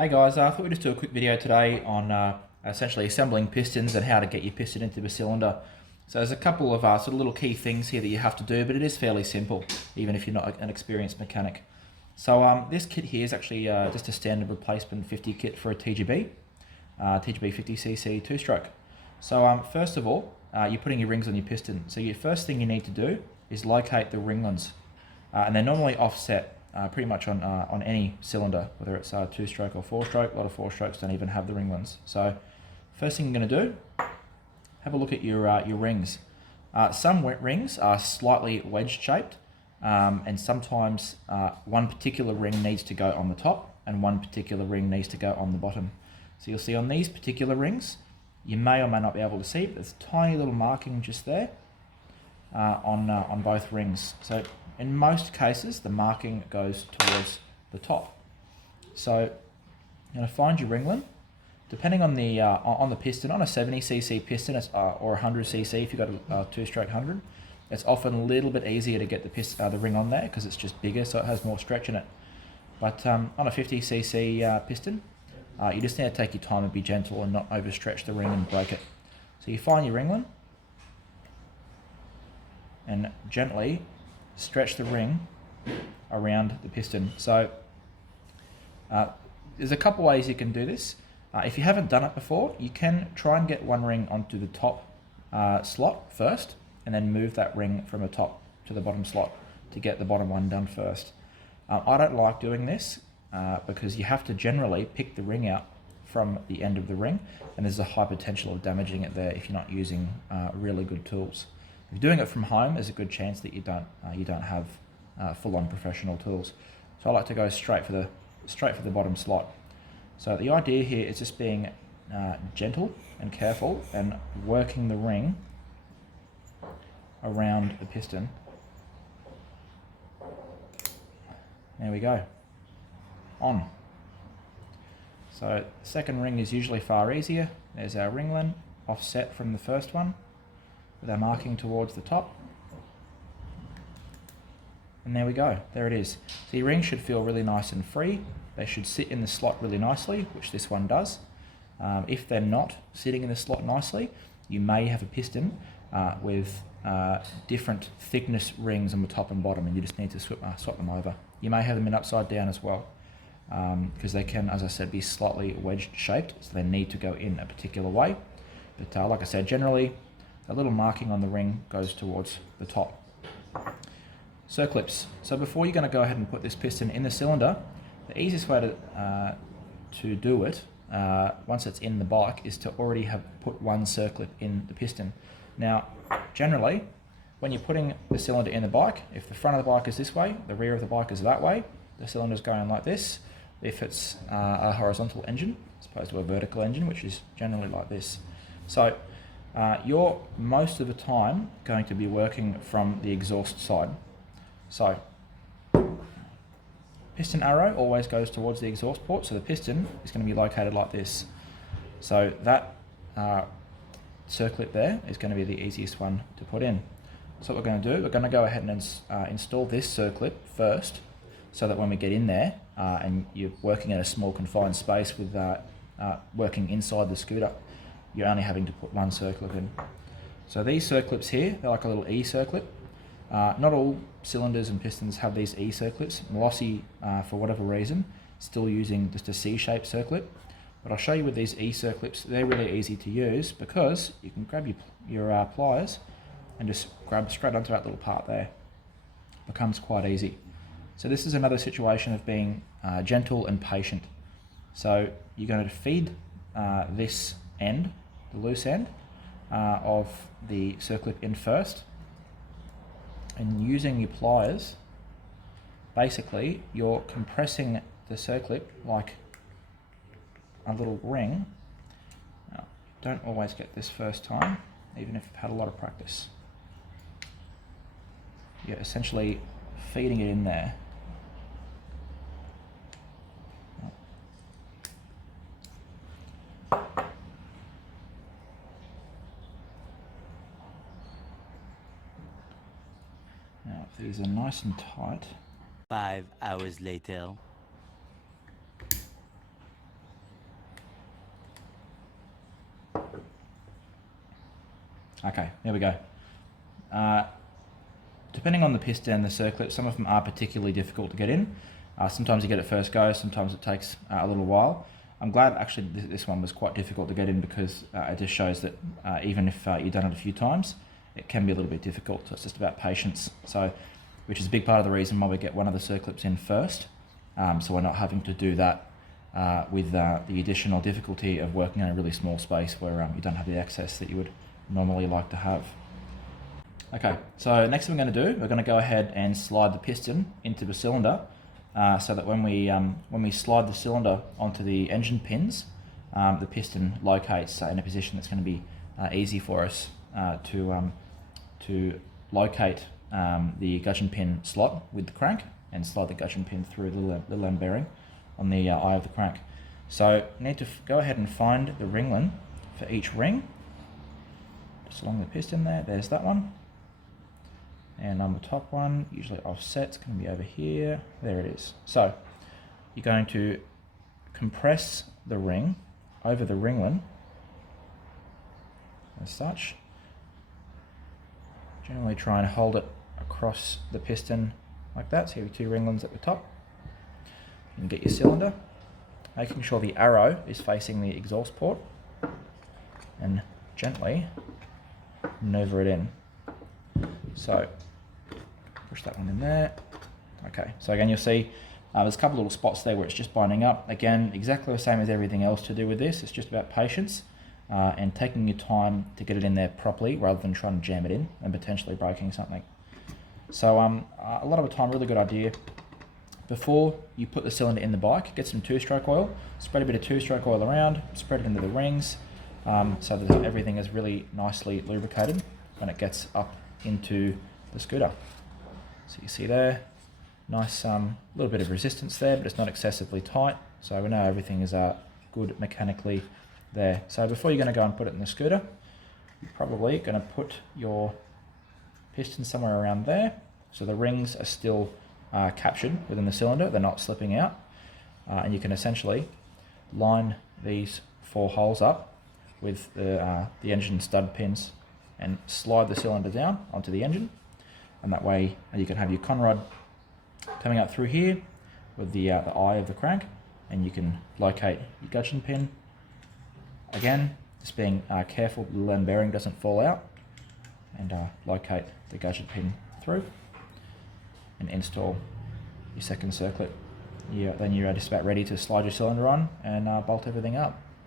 Hey guys, I thought we'd just do a quick video today on essentially assembling pistons and how to get your piston into the cylinder. So there's a couple of sort of little key things here that you have to do, but it is fairly simple, even if you're not an experienced mechanic. So this kit here is actually just a standard replacement 50 kit for a TGB 50cc two-stroke. So first of all, you're putting your rings on your piston. So your first thing you need to do is locate the ringlets, and they're normally offset pretty much on any cylinder, whether it's two-stroke or four-stroke. A lot of four-strokes don't even have the ringlets. So first thing you're going to do, have a look at your rings. Some rings are slightly wedge-shaped, and sometimes one particular ring needs to go on the top and one particular ring needs to go on the bottom. So you'll see on these particular rings, you may or may not be able to see, but there's a tiny little marking just there on both rings. So in most cases, the marking goes towards the top. So you're going to find your ringlet. Depending on the piston, on a 70cc piston or 100cc, if you've got a two-stroke 100, it's often a little bit easier to get the ring on there because it's just bigger, so it has more stretch in it. But on a 50cc piston, you just need to take your time and be gentle and not overstretch the ring and break it. So you find your ringlet and gently stretch the ring around the piston. So there's a couple ways you can do this. If you haven't done it before, you can try and get one ring onto the top slot first, and then move that ring from the top to the bottom slot to get the bottom one done first. I don't like doing this because you have to generally pick the ring out from the end of the ring, and there's a high potential of damaging it there if you're not using really good tools. If you're doing it from home, there's a good chance that you don't have full-on professional tools. So I like to go straight for the bottom slot. So the idea here is just being gentle and careful and working the ring around the piston. There we go. On. So the second ring is usually far easier. There's our ringlet offset from the first one with our marking towards the top. And there we go, there it is. So your rings should feel really nice and free. They should sit in the slot really nicely, which this one does. If they're not sitting in the slot nicely, you may have a piston with different thickness rings on the top and bottom, and you just need to swap them over. You may have them in upside down as well, because they can, as I said, be slightly wedged shaped, so they need to go in a particular way. But like I said, generally, a little marking on the ring goes towards the top. Circlips. So before you're going to go ahead and put this piston in the cylinder, the easiest way to do it once it's in the bike is to already have put one circlip in the piston. Now, generally, when you're putting the cylinder in the bike, if the front of the bike is this way, the rear of the bike is that way, the cylinder's going like this. If it's a horizontal engine, as opposed to a vertical engine, which is generally like this. So you're most of the time going to be working from the exhaust side. So piston arrow always goes towards the exhaust port, so the piston is going to be located like this. So that circlip there is going to be the easiest one to put in. So what we're going to do, we're going to go ahead and install this circlip first, so that when we get in there and you're working in a small confined space with working inside the scooter, you're only having to put one circlip in. So these circlips here, they're like a little E-circlip. Not all cylinders and pistons have these E-circlips. Molossi, for whatever reason, still using just a C-shaped circlip. But I'll show you with these E-circlips, they're really easy to use because you can grab your pliers and just grab straight onto that little part there. It becomes quite easy. So this is another situation of being gentle and patient. So you're going to feed this end, the loose end, of the circlip in first, and using your pliers, basically you're compressing the circlip like a little ring. Now, don't always get this first time, even if you've had a lot of practice. You're essentially feeding it in there. Now, if these are nice and tight, 5 hours later. Okay, there we go. Depending on the piston and the circlip, some of them are particularly difficult to get in. Sometimes you get it first go, sometimes it takes a little while. I'm glad actually this one was quite difficult to get in, because it just shows that even if you've done it a few times, it can be a little bit difficult. So it's just about patience. So, which is a big part of the reason why we get one of the circlips in first. So we're not having to do that with the additional difficulty of working in a really small space where you don't have the access that you would normally like to have. Okay, so next thing we're going to do, we're going to go ahead and slide the piston into the cylinder, so that when we slide the cylinder onto the engine pins, the piston locates in a position that's going to be easy for us to locate the gudgeon pin slot with the crank and slide the gudgeon pin through the little end bearing on the eye of the crank. So we need to go ahead and find the ringlet for each ring, just along the piston there. There's that one. And on the top one, usually offset, it's going to be over here. There it is. So you're going to compress the ring over the ringlet as such. Generally try and hold it across the piston like that. So you have 2 ringlets at the top. You can get your cylinder, making sure the arrow is facing the exhaust port, and gently maneuver it in. So push that one in there. Okay, so again you'll see there's a couple little spots there where it's just binding up. Again, exactly the same as everything else to do with this. It's just about patience and taking your time to get it in there properly, rather than trying to jam it in and potentially breaking something. So a lot of the time, really good idea, before you put the cylinder in the bike, get some 2-stroke oil, spread a bit of 2-stroke oil around, spread it into the rings, so that everything is really nicely lubricated when it gets up into the scooter. So you see there, nice little bit of resistance there, but it's not excessively tight. So we know everything is good mechanically there. So before you're going to go and put it in the scooter, you're probably going to put your piston somewhere around there, so the rings are still captured within the cylinder, they're not slipping out. And you can essentially line these 4 holes up with the engine stud pins and slide the cylinder down onto the engine. And that way you can have your conrod coming up through here with the eye of the crank, and you can locate your gudgeon pin. Again, just being careful the little end bearing doesn't fall out, and locate the gudgeon pin through and install your second circlip. Then you're just about ready to slide your cylinder on and bolt everything up.